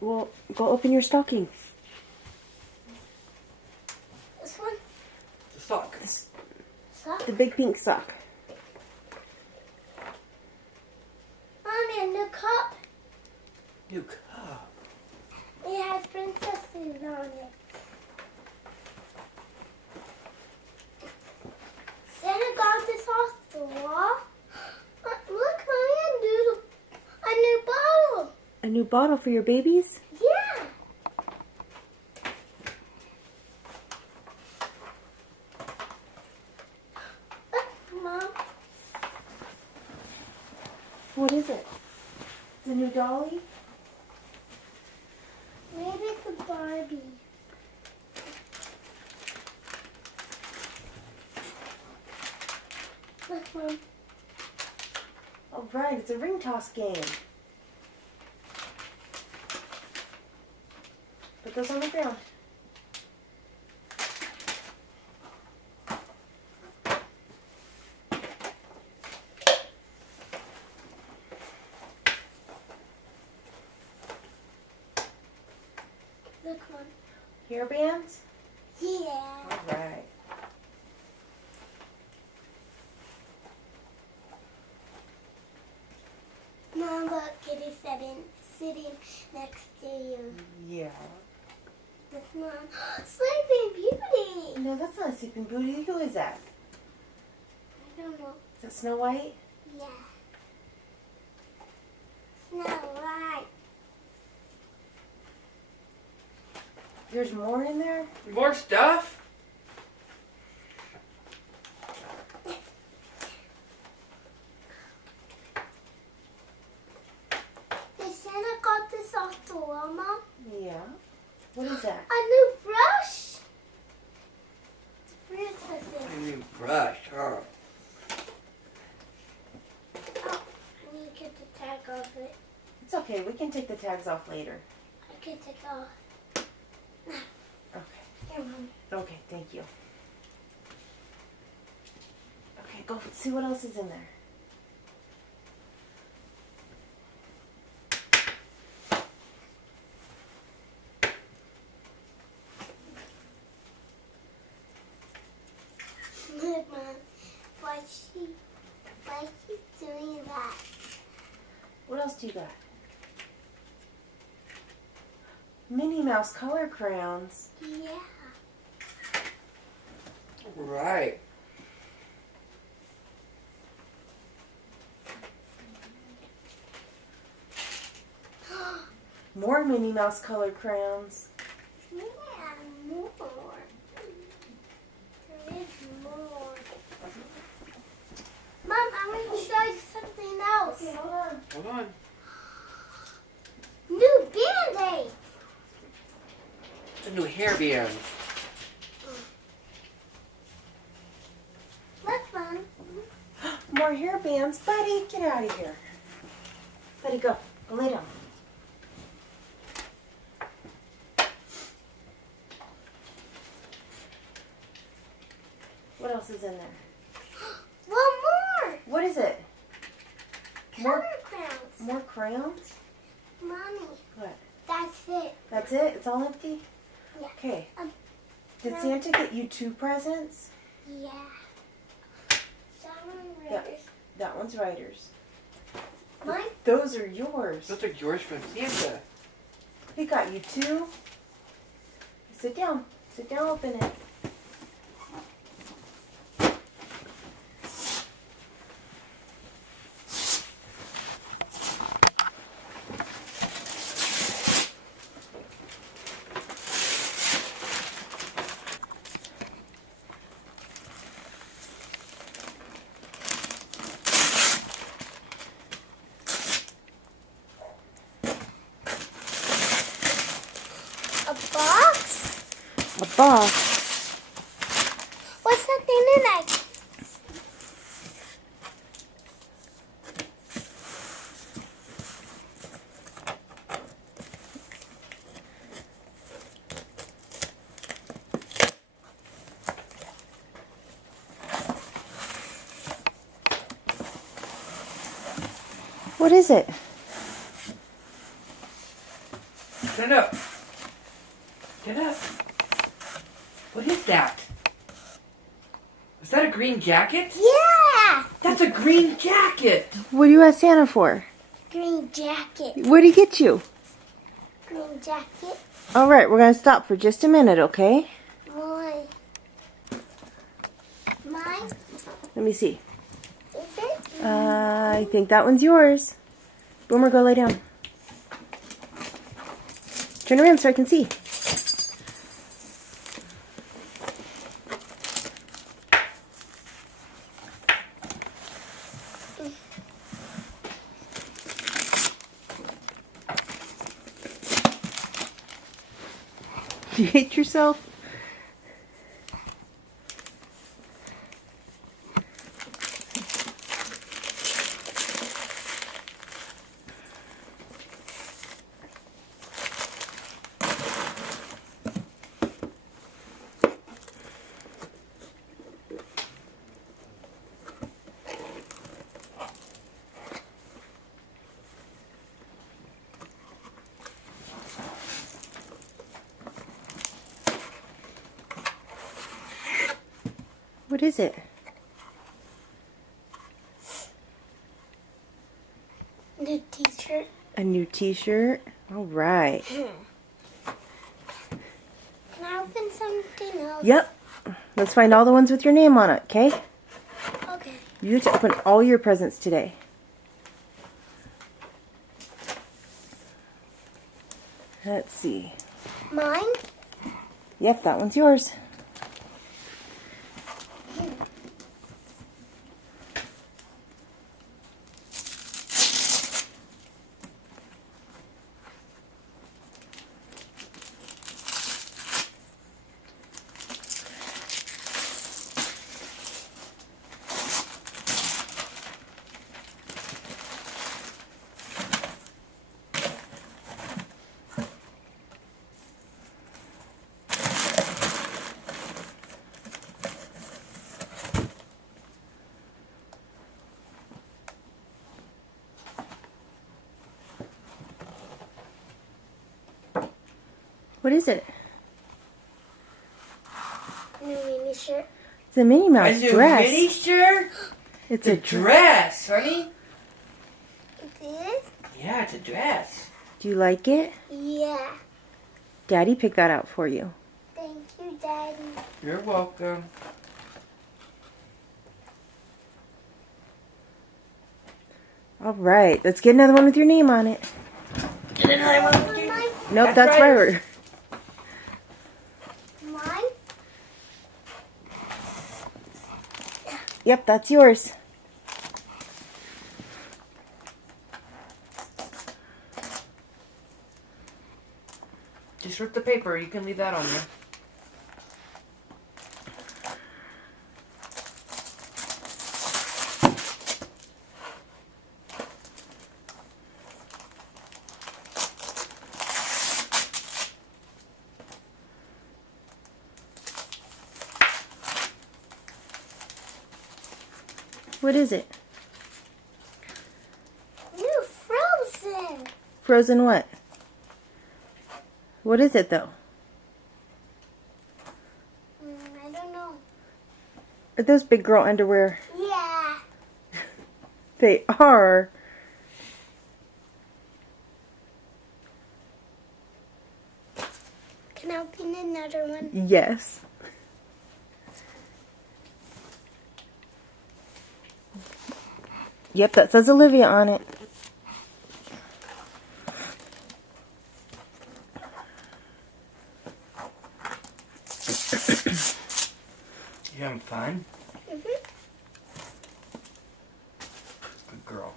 Well, go open your stocking. This one? The sock. Sock? The big pink sock. Mommy, a new cup. New cup. It has princesses on it. Santa got this off the wall. Look, Mommy, a new bottle. A new bottle for your babies? Yeah. Look, Mom. What is it? The new dolly? Maybe it's a Barbie. Look, Mom. Oh, right. It's a ring toss game. Put those on the ground. Look, Mom. Hair bands? Yeah. All right. Mom, look, Kitty sitting next to you. Yeah. That's Mom. Sleeping Beauty. No, that's not a Sleeping Beauty. Who is that? I don't know. Is that Snow White? Yeah. Snow White. There's more in there? More stuff? Did Santa got this off the wall, Mom? Yeah. What is that? A new brush. It's princesses. A new brush, huh? Oh, I need to get the tag off it. It's okay. We can take the tags off later. I can take off. Okay. Here, Mom. Okay, thank you. Okay, go see what else is in there. Look, Mom. Why she's doing that? What else do you got? Minnie Mouse color crayons. Yeah. Right. More Minnie Mouse color crayons. Yeah, more. There is more. Mom, I'm going to show you something else. Okay, hold on. Hold on. New Band-Aids. The new hair bands. Look, Mom. More hair bands. Buddy, get out of here. Buddy, go. Go lay down. What else is in there? One more. What is it? Color crowns. More crayons? Mommy, What? that's it. That's it? It's all empty? Yeah. Okay. Did no. Santa get you 2 presents? Yeah. Someone Yeah. readers. That one's Ryder's. Mine? Those are yours. Those are yours from Santa. He got you 2. Sit down. Sit down, open it. A box? A box. What's that thing in it? What is it? Stand up. Get up. What is that? Is that a green jacket? Yeah! That's a green jacket. What do you ask Santa for? Green jacket. What did he get you? Green jacket. All right, we're going to stop for just a minute, okay? Why? Mine? Let me see. Is it? I think that one's yours. Boomer, go lay down. Turn around so I can see. Do you hate yourself? What is it? New t-shirt. A new t-shirt? All right. Can I open something else? Yep. Let's find all the ones with your name on it, okay? Okay. You get to open all your presents today. Let's see. Mine? Yep, that one's yours. What is it? New mini shirt. It's a Minnie Mouse A new dress. mini shirt? It's It's a a dress. dress, honey. It is? Yeah, it's a dress. Do you like it? Yeah. Daddy picked that out for you. Thank you, Daddy. You're welcome. All right, let's get another one with your name on it. Get another one with you. Mine? Nope, That's that's right. right. Mine? Yep, that's yours. Just rip the paper. You can leave that on there. What is it? New Frozen. Frozen what? What is it though? I don't know. Are those big girl underwear? Yeah. They are. Can I open another one? Yes. Yep, that says Olivia on it. You having fun? Mm-hmm. Good girl.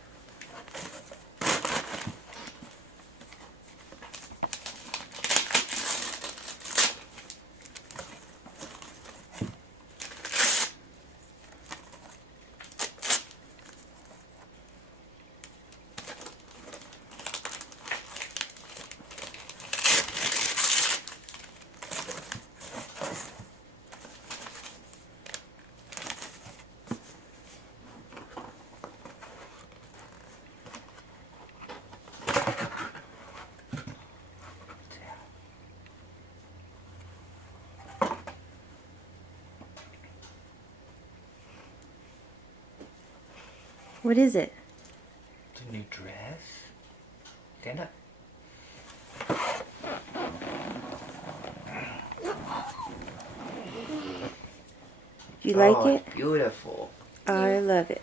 What is it? It's a new dress. Stand up. Do you like Oh, it? it's beautiful. I love it.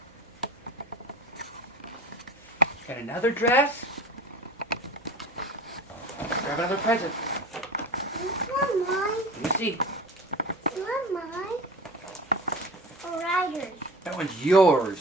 Got another dress. Grab another present. This one mine. You see, This one mine. Or Ryder's. that one's yours.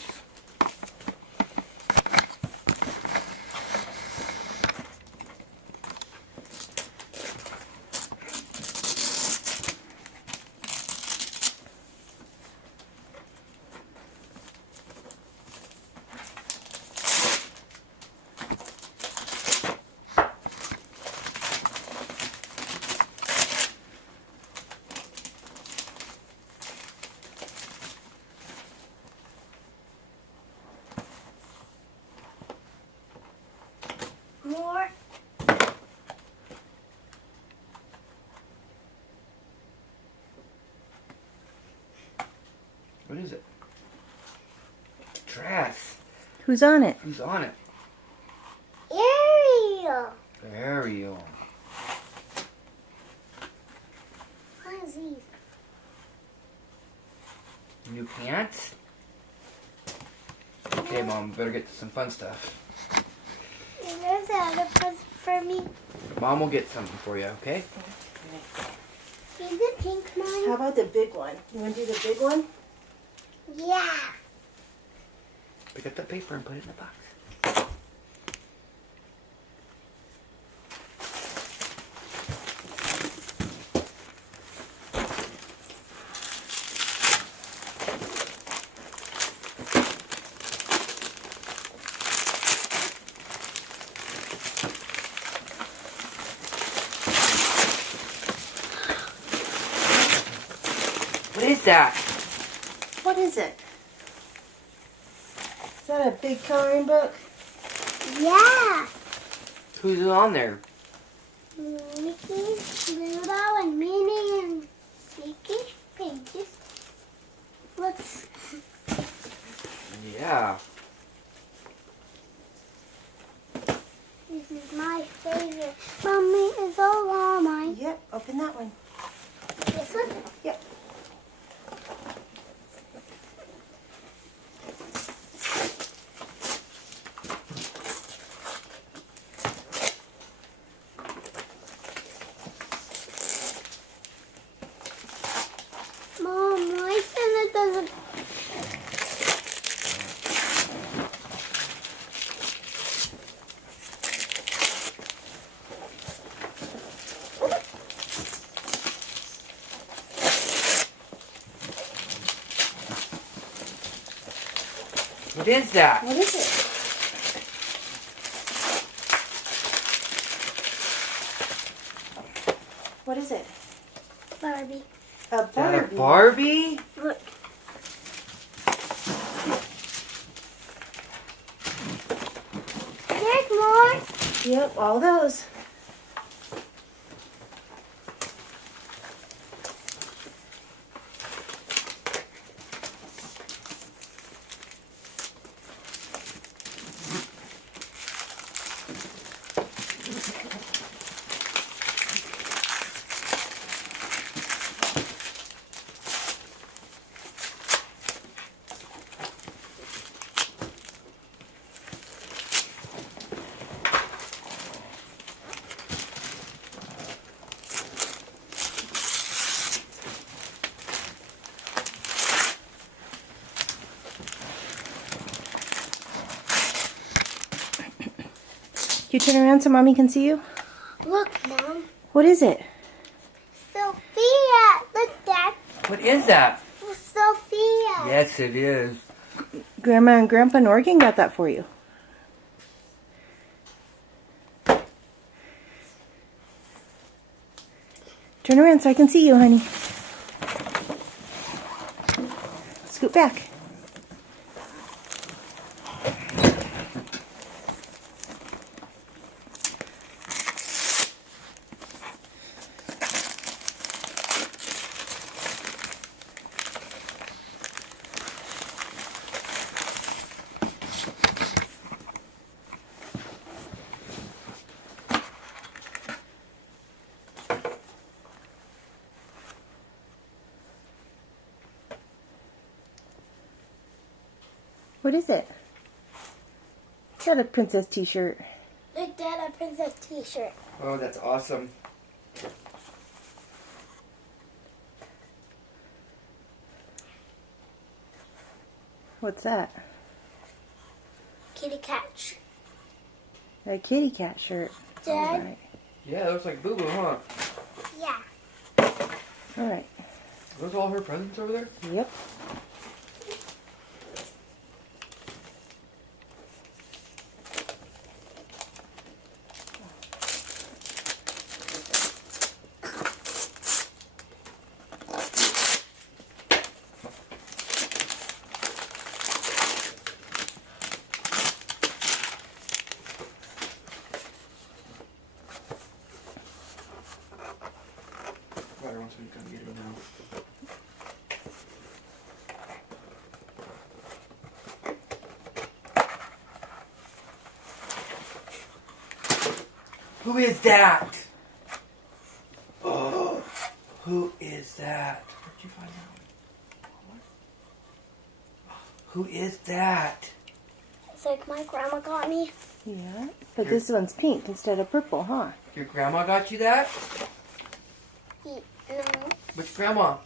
More. What is it? Dress. Who's on it? Who's on it? Ariel. Ariel. What is these? New pants? Okay, Mom, better get to some fun stuff. And there's another present for me. Mom will get something for you, okay? See the pink How one? about the big one? You want to do the big one? Yeah. Pick up that paper and put it in the box. What is that? What is it? Is that a big coloring book? Yeah. Who's on there? Mickey, Pluto, and Minnie, and Mickey pages. Looks. Yeah. This is my favorite. Mommy, is all mine. Yep, open that one. This one? Yep. Mom, why Santa doesn't? What is that? What is it? What is it? Barbie. A Is that a Barbie. Barbie? Look. There's more. Yep, all those. You turn around so Mommy can see you? Look, Mom. What is it? Sophia. Look, Dad. What is that? Sophia. Yes, it is. Grandma and Grandpa in Oregon got that for you. Turn around so I can see you, honey. Scoot back. What is it? Is that a princess t-shirt? Look, Dad, a princess t-shirt. Oh, that's awesome. What's that? Kitty cat. A kitty cat shirt. Dad? Alright. Yeah, it looks like Boo Boo, huh? Yeah. Alright. Are those all her presents over there? Yep. Ryder wants me to come get him now. Who is that? Oh, who is that? Where'd you find that one? Who is that? It's like my grandma got me. Yeah. But this one's pink instead of purple, huh? Your grandma got you that? No. Which grandma?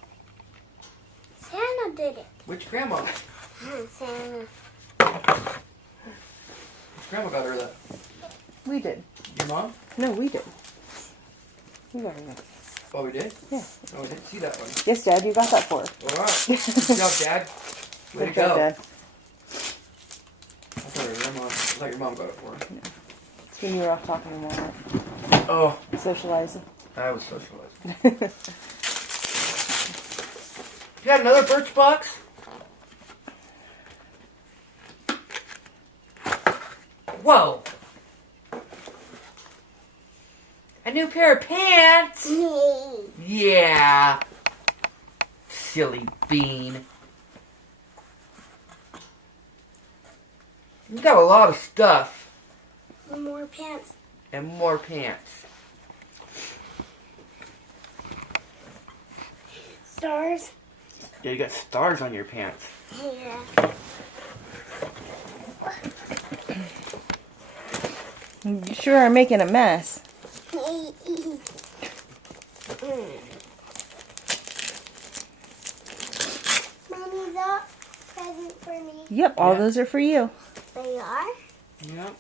Santa did it. Which grandma? Santa. Which grandma got her that? We did. Your mom? No, we did. We got it. Oh, we did? Yeah. Oh, we didn't see that one. Yes, Dad, you got that for her. All right. Good job, Dad. Way to Good job, go. Dad. I thought your mom got it for her. When you were off talking to Mama, Oh, socializing. I was socializing. You got another Birchbox? Whoa! A new pair of pants? Yeah. Silly bean. You got a lot of stuff. More pants. And more pants. Stars. Yeah, you got stars on your pants. Yeah. You sure are making a mess. Mommy's a present for me. Yep, all Yeah. those are for you. They are. Yep.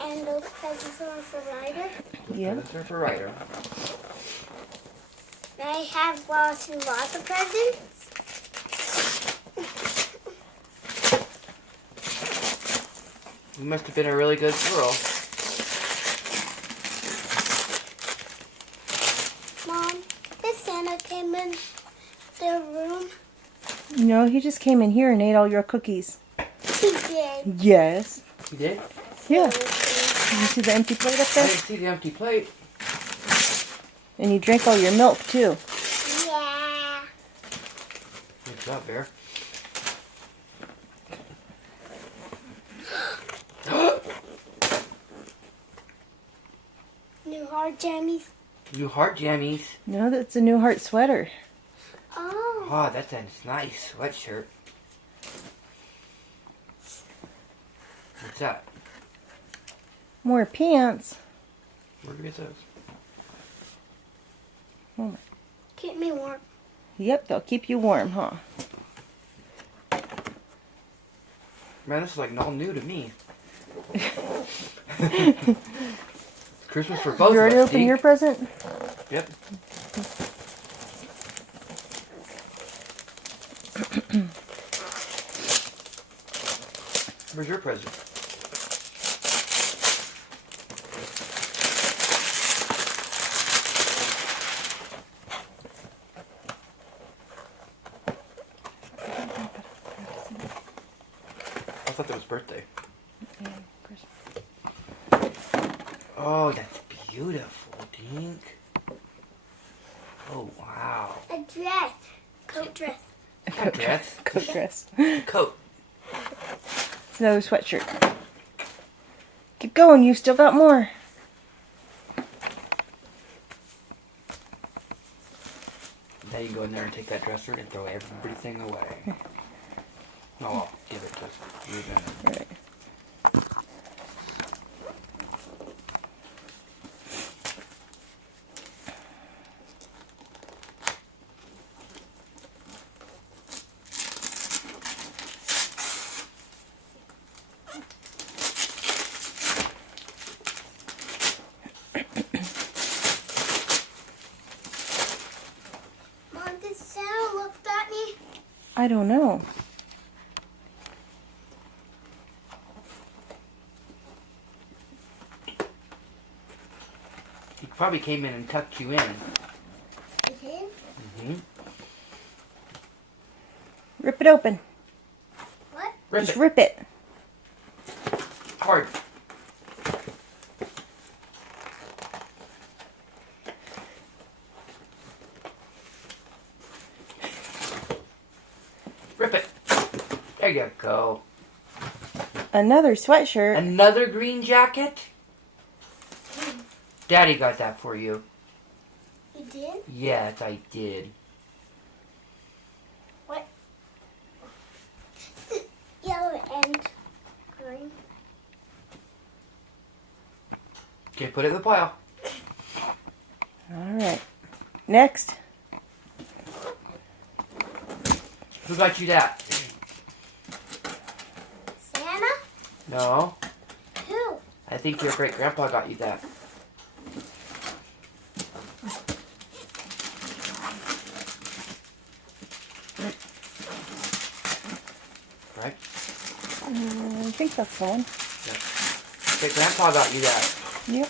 And those presents are for Ryder. Yeah. Those are for Ryder. I have lots and lots of presents. You must have been a really good girl. Mom, did Santa came in the room? No, he just came in here and ate all your cookies. He did. Yes. You did? Yeah. You see the empty plate up I there? didn't see the empty plate. And you drank all your milk, too. Yeah. Good job, Bear. New hard jammies. New heart jammies. No, that's a new heart sweater. Oh. Oh, that's a nice sweatshirt. What's that? More pants. Where'd you get those? Keep me warm. Yep, they'll keep you warm, huh? Man, this is like all new to me. It's Christmas for both You of already us, opened Deke. your present? Yep. Where's your present? I thought that was birthday. Yeah, Christmas. Oh, that's beautiful, Dink. Oh, wow. A dress. Coat dress. A dress? Coat dress. A coat. It's another sweatshirt. Keep going, you still got more. Now you go in there and take that dresser and throw everything away. Oh, well. give it to Ruben. Right. Mom, did Santa look at me? I don't know. He probably came in and tucked you in. He did? Mm-hmm. Rip it open. What? Rip Just it. rip it. Hard. Rip it. There you go. Another sweatshirt. Another green jacket? Daddy got that for you. You did? Yes, I did. What? Yellow and green. Okay, put it in the pile. All right. Next. Who got you that? Santa? No. Who? I think your great grandpa got you that. Right? I think that's the one. Great grandpa got you that. Yep.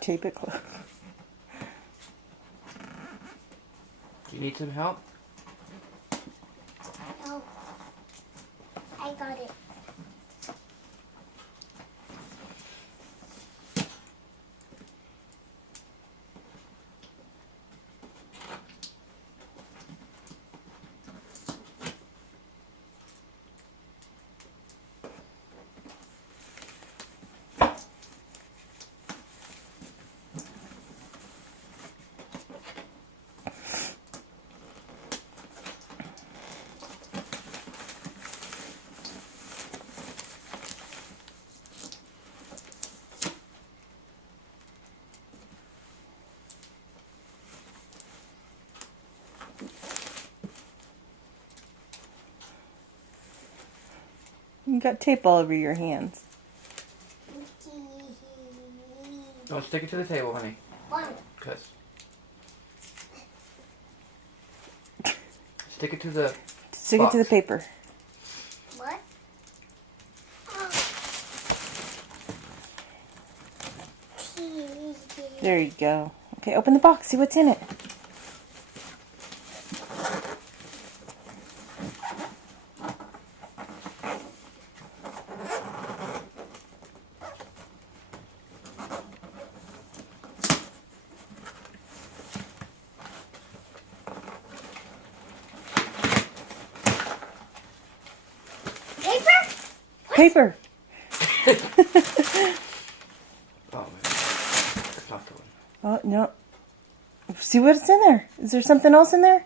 Tape it close. You need some help? No. I got it. You got tape all over your hands. Don't stick it to the table, honey. One. Cause stick it to the Stick it to the box. paper. What? There you go. Okay, open the box. See what's in it. Paper? Paper. Oh man, that's not the one. Oh, no. See what's in there. Is there something else in there?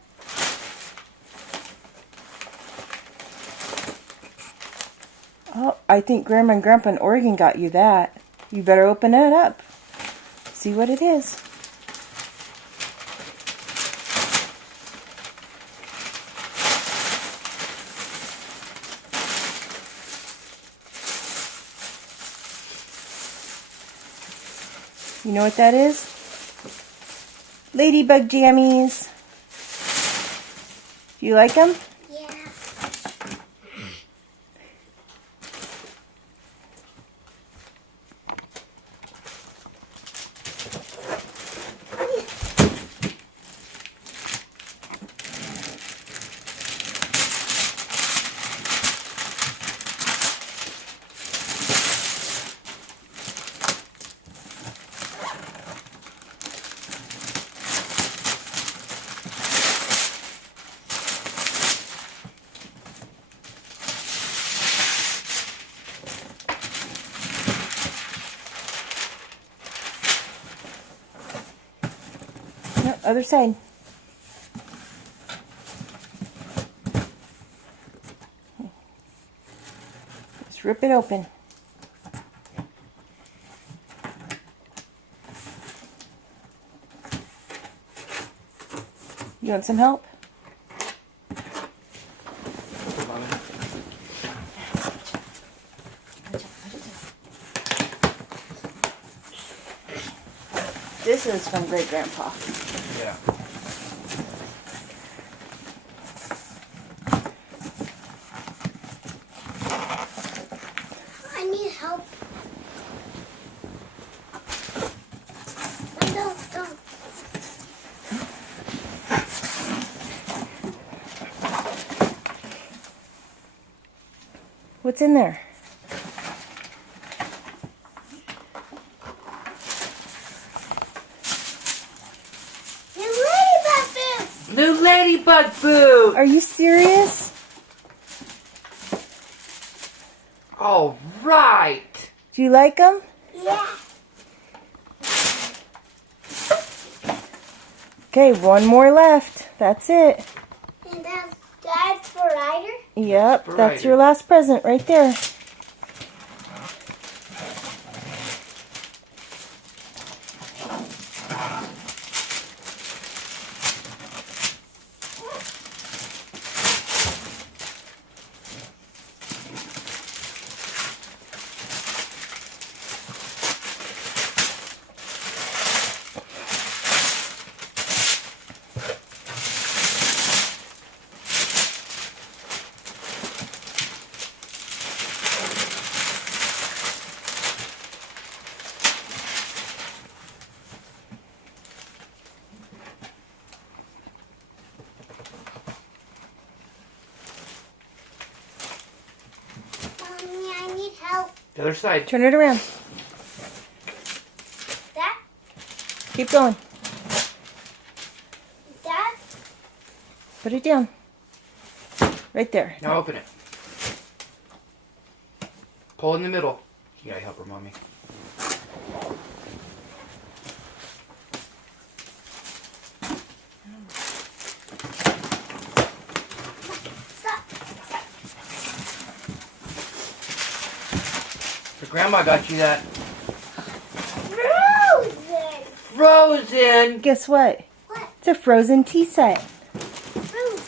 Oh, I think Grandma and Grandpa in Oregon got you that. You better open it up. See what it is. You know what that is? Ladybug jammies. Do you like them? Yeah. Other side. Just rip it open. You want some help? This is from Great Grandpa. Yeah. I need help. Don't. What's in there? New ladybug food! Are you serious? All right! Do you like them? Yeah. Okay, one more left. That's it. And that's for Ryder? Yep, For that's Ryder. your last present right there. Mommy, I need help. The other side. Turn it around. That? Keep going. That? Put it down. Right there. Now open it. Pull in the middle. You gotta help her, Mommy. Stop. Your grandma got you that Frozen. frozen. Guess what? What? It's a frozen tea set. Frozen.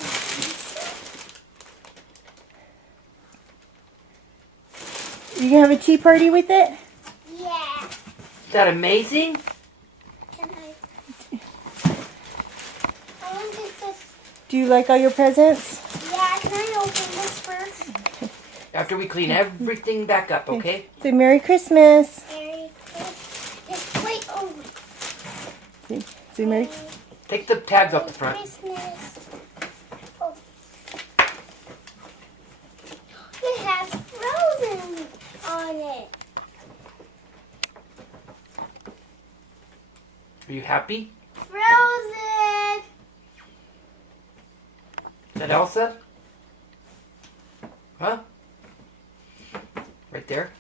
You gonna have a tea party with it? Yeah. Is that amazing? Can I want to get this. Do you like all your presents? Yeah, can I open this first? After we clean everything back up, okay? Say Merry Christmas. Merry Christmas. Wait, oh. Say Merry. Take the tags off the front. Christmas. Oh. It has frozen on it. Are you happy? Frozen. Is that Elsa? Huh? Right there?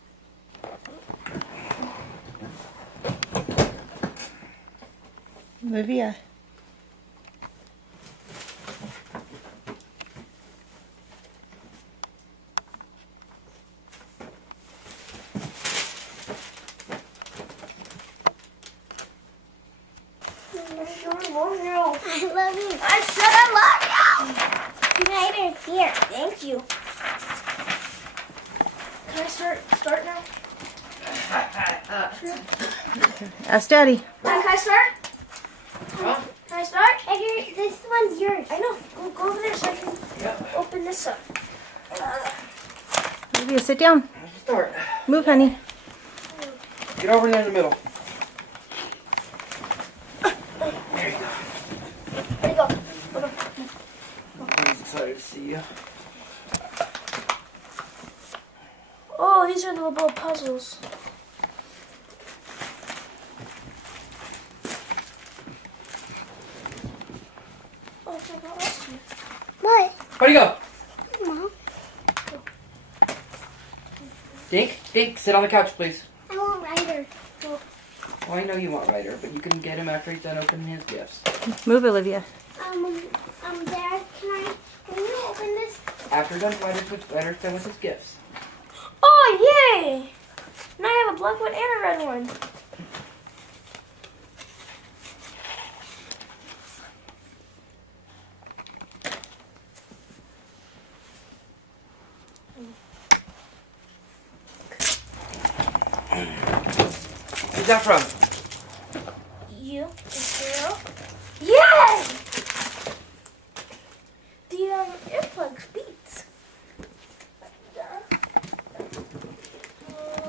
Olivia. I love you. I said I love you. Right here. Thank you. Can I start now? Ask Daddy. Can I start? Huh? Can I start? This one's yours. I know. Go over there so I can Yeah. open this up. Olivia, sit down. Start. Move, honey. Get over there in the middle. There you go. There you go. I'm excited to see you. Oh, these are the little puzzles. Oh, I got lost here. What? Where'd you go? Mom, Dink, sit on the couch, please. I want Ryder. Well, I know you want Ryder, but you can get him after he's done opening his gifts. Move, Olivia. Dad, can you open this? After Ryder's done with his gifts. Oh, yay! Now I have a black one and a red one. Who's that from? You? Zero? Yes! The earplugs beats.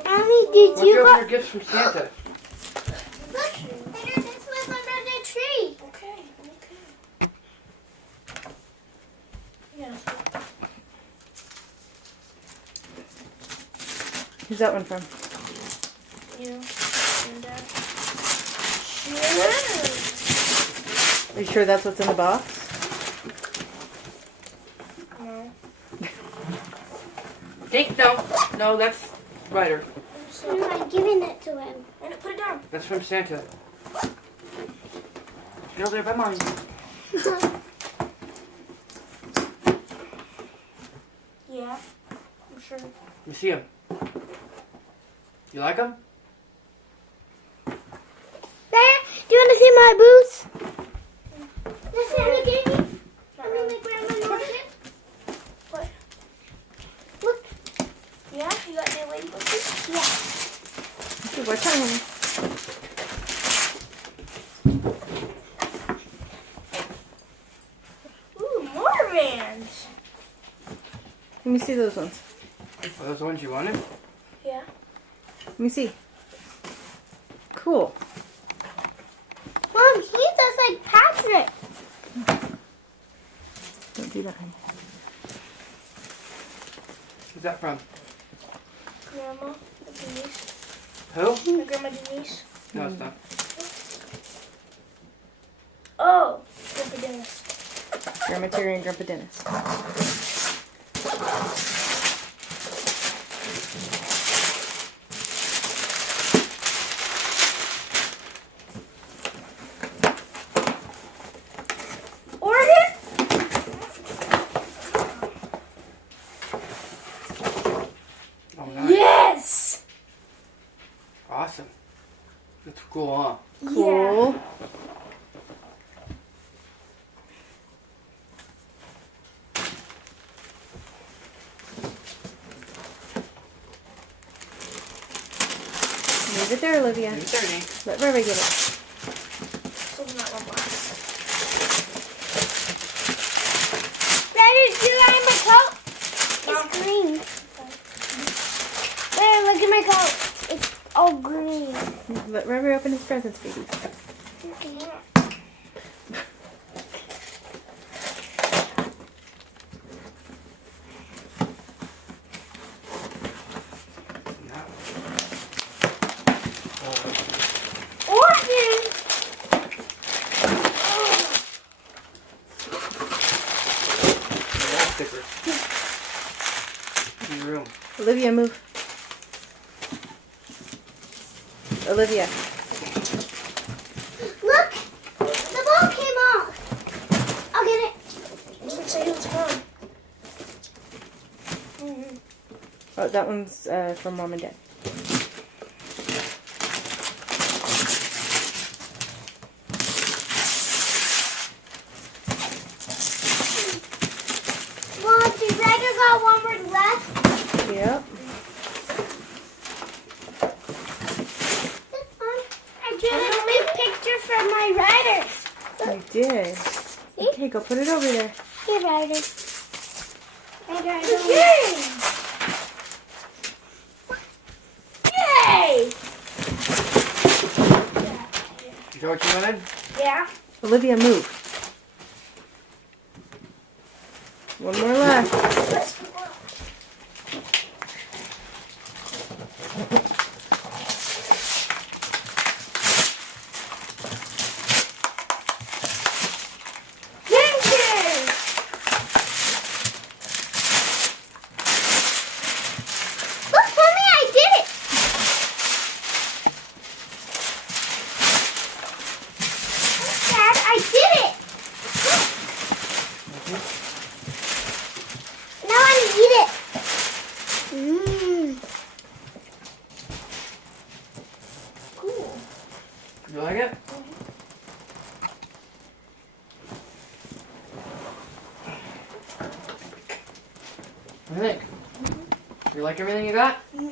Mommy, did Why don't you you go? open your gifts from Santa? Look, Peter, this was under the tree. Okay, okay. Yeah. Who's that one from? You and Sure. Are you sure that's what's in the box? No. Dink, no, that's Ryder. I'm not giving it to him. And put it down. That's from Santa. Get over there by mine. Yeah. I'm sure. Let me see him. You like him? There, do you want to see my boots? The Santa gave me. I mean, the Grandma Norton. What? Look. Yeah? You got new ladybug boots? Yeah. Okay, what's on? Ooh, more vans. Let me see those ones. Are those the ones you wanted? Yeah. Let me see. Cool. Mom, he does like Patrick. Don't do that, honey. Who's that from? Grandma Denise. Who? My grandma Denise. No, it's not. Oh, Grandpa Dennis. Grandma Terry and Grandpa Dennis. Oregon? Oh, nice. Yes! Awesome. That's cool, huh? Cool. Leave it there, Olivia. Maybe 30. Let Remy get it. So not one black. Daddy, do you like my coat? It's green. There, look at my coat. It's all green. Let Remy open his presents, baby. No. Oregon! Wall stickers. In your room. Olivia, move. Olivia. Look, the ball came off. I'll get it. You didn't say who it's from. Oh, that one's from Mom and Dad. Mom, did Ryder got one more left? Yep. I drew a big picture for my Riders. You did. See? Okay, go put it over there. Here, Ryder. Ryder, Yay! Yay! Is that what you wanted? Yeah. Olivia, move. One more left. Jenkins! Look, mommy, I did it. You like it? What do you think? You like everything you got? Mm-hmm.